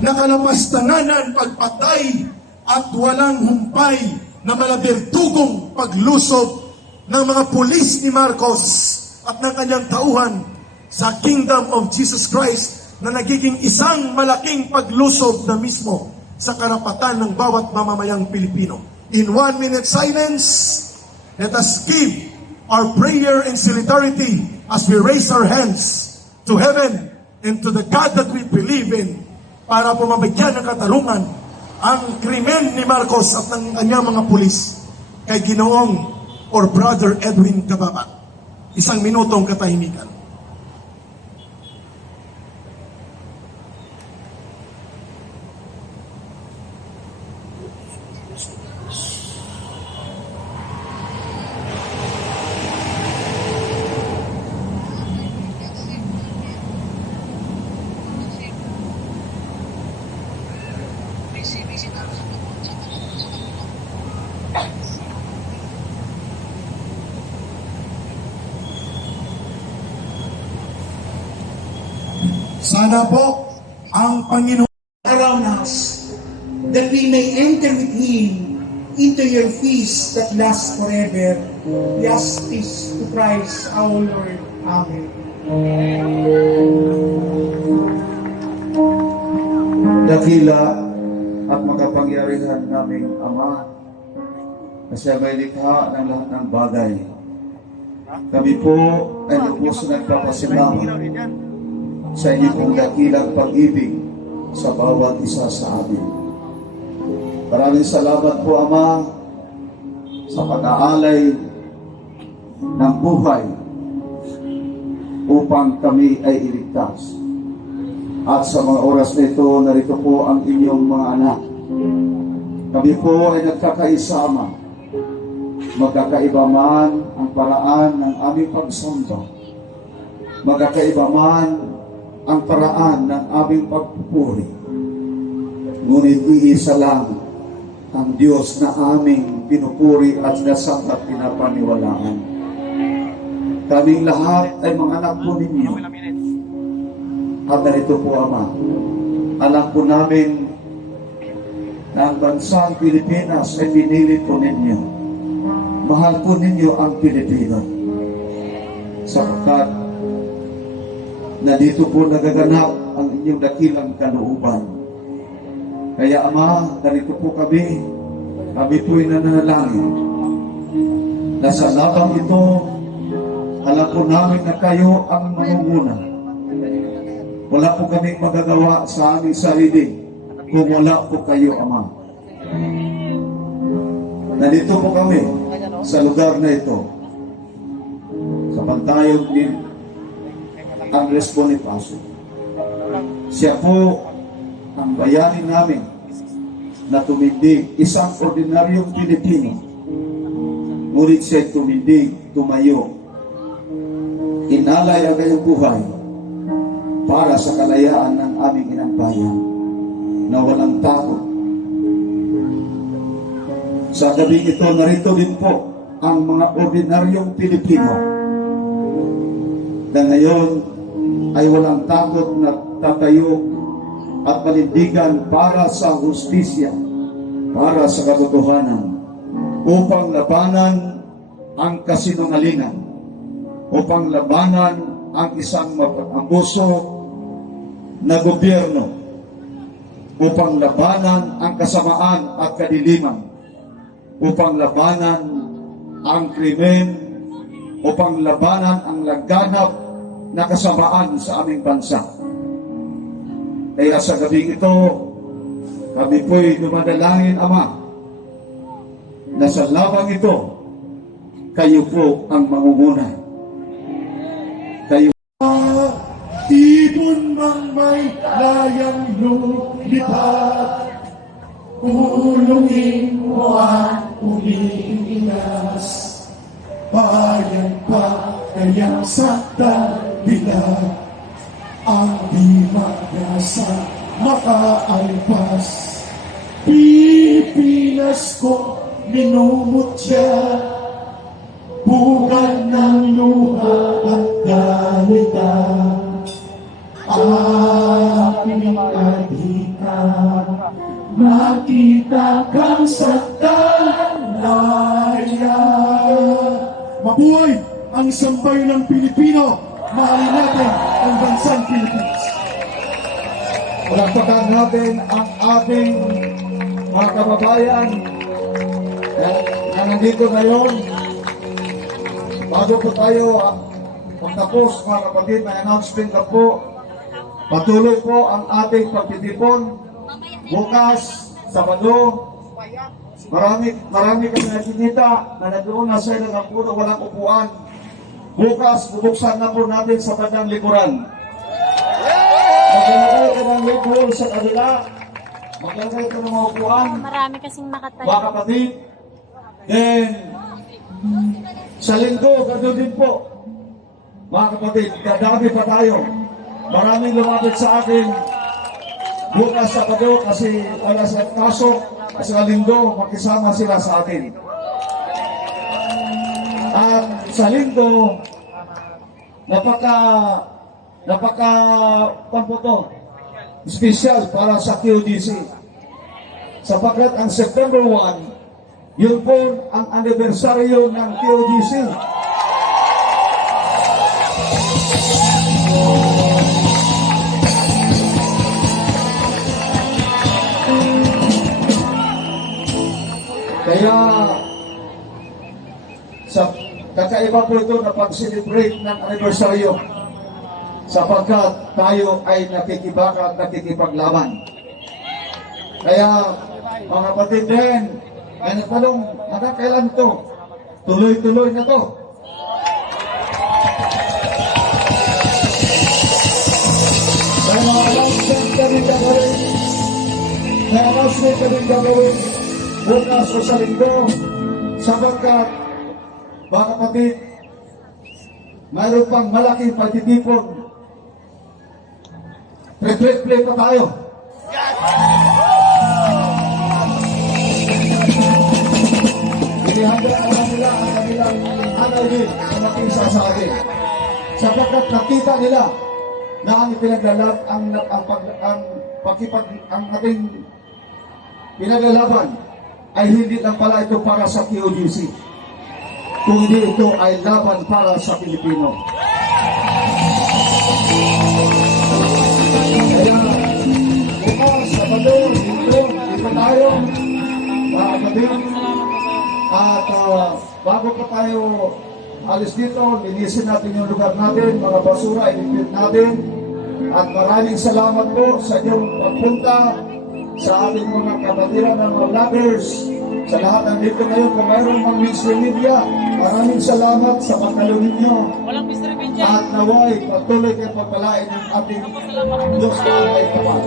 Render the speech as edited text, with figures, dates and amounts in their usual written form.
nakalapastanganan pagpatay at walang humpay na malabirtugong paglusob ng mga pulis ni Marcos at ng kanyang tauhan sa Kingdom of Jesus Christ na nagiging isang malaking paglusob na mismo sa karapatan ng bawat mamamayang Pilipino. In 1 minute silence, let us give our prayer and solidarity as we raise our hands to heaven and to the God that we believe in para po mabigyan ng katarungan ang krimen ni Marcos at ng kanyang mga pulis kay Ginoong or Brother Edwin Cababa. 1 minutong katahimikan. Sana po ang Panginoon around us, that we may enter with Him into your feast that lasts forever. We ask this to Christ our Lord. Amen. Dakila at makapangyarihan naming Ama, na siya may likha ng lahat ng bagay. Kami po ay lubos na nagpapasalamat sa inyong dakilang pag-ibig sa bawat isa sa amin. Maraming salamat po, Ama, sa pag-aalay ng buhay upang kami ay iligtas. At sa mga oras na ito, narito po ang inyong mga anak. Kami po ay nagkakaisama. Magkakaiba man ang paraan ng aming pagsamba. Magkakaiba man ang paraan ng aming pagpupuri. Ngunit iisa lang ang Diyos na aming pinupuri at sinasang at pinapaniwalaan. Kaming lahat ay mga anak po ninyo. At narito po, Ama, alam po namin na ang bansang Pilipinas ay pinili po ninyo. Mahal po ninyo ang Pilipino. Sapagkat na dito po nagaganap ang inyong dakilang kalooban. Kaya, Ama, narito po kami po'y nananalangin na sa labang ito, alam po namin na kayo ang mangunguna. Wala po kaming magagawa sa aming sarili kung wala po kayo, Ama. Nandito po kami sa lugar na ito sa pantayog ni Andres Bonifacio. Siya po ang bayani namin na tumindig, isang ordinaryong Pilipino. Ngunit siya tumindig, tumayo. Inalay ang kanyang buhay para sa kalayaan ng aming inang bayan na walang takot. Sa gabi ito, narito din po ang mga ordinaryong Pilipino na ngayon ay walang takot na tatayo at panindigan para sa hustisya, para sa katotohanan, upang labanan ang kasinungalingan, upang labanan ang isang mapag-abuso na gobyerno, upang labanan ang kasamaan at kadiliman, upang labanan ang krimen, upang labanan ang laganap na kasamaan sa aming bansa. Kaya sa gabi ito, kami po'y dumadalangin, Ama, na sa labang ito, kayo po ang mangunguna. Kayo ibon mang may layang lumipat, ulungin mo ang umiinas. Bayan pa kayang saktan bila ang di mag-asa makaalpas. Pilipinas ko minumutya, bukan ng luha at dalita. Aking di ka makita kang saktan laya. Mabuhay ang sambayanang Pilipino! Mahalin natin ang bansang Pilipinas! Palakpakan natin ang ating mga kababayan na nandito ngayon. Bago po tayo magtapos, mga kapatid, may announcement na po. Patuloy po ang ating pagtitipon. Bukas, Sabado, marami kami nakikita na nandoon na sila ng puro walang upuan. Bukas, bubuksan na po natin sa bandang likuran. Maglagay ka ng likuran sa kabila. Maglagay ka ng mga upuan. Marami kasing makatayo. Mga kapatid, then, sa linggo, gano'n din po. Mga kapatid, dadami pa tayo. Maraming lumapit sa akin. Bukas sa Sabado kasi wala sa pasok. Sa linggo, makisama sila sa atin. At sa linggo, napaka special para sa QDC. Sapagkat ang September 1, yun po ang anibersaryo ng QDC. Kaya sa kakaiba po ito na pag-celebrate ng anibersaryo sapagkat tayo ay nakikibaka at nakikipaglaban. Kaya mga kapatid din, ay nagtanong, hanggang kailan ito? Tuloy-tuloy na to. Kaya mga announcement kami gagawin, bukas o sa linggo, sapagkat mga kapatid, mayroon pang malaking pagtitipon. Play pa tayo. Inihanda naman nila ang kanilang anawin na makisa sa atin. Sapagkat nakita nila na ang pinaglalab, ang ating pinaglalaban ay hindi lang pala ito para sa QDC, kundi ito ay laban para sa Pilipino. Kaya, bukas, Sabado, dito tayo, mga kapatid. At bago pa tayo alis dito, linisin natin yung lugar natin, mga basura, ilipid natin. At maraming salamat po sa inyong pagpunta, sa ating mga kapatiran ng mga vloggers, sa lahat ng dito ngayon, kung mayroong mga mainstream media, maraming salamat sa pagtalo ninyo. Walang Mr. Benja. At naway, patuloy kayo pagpalain ng ating Diyos na may kapal.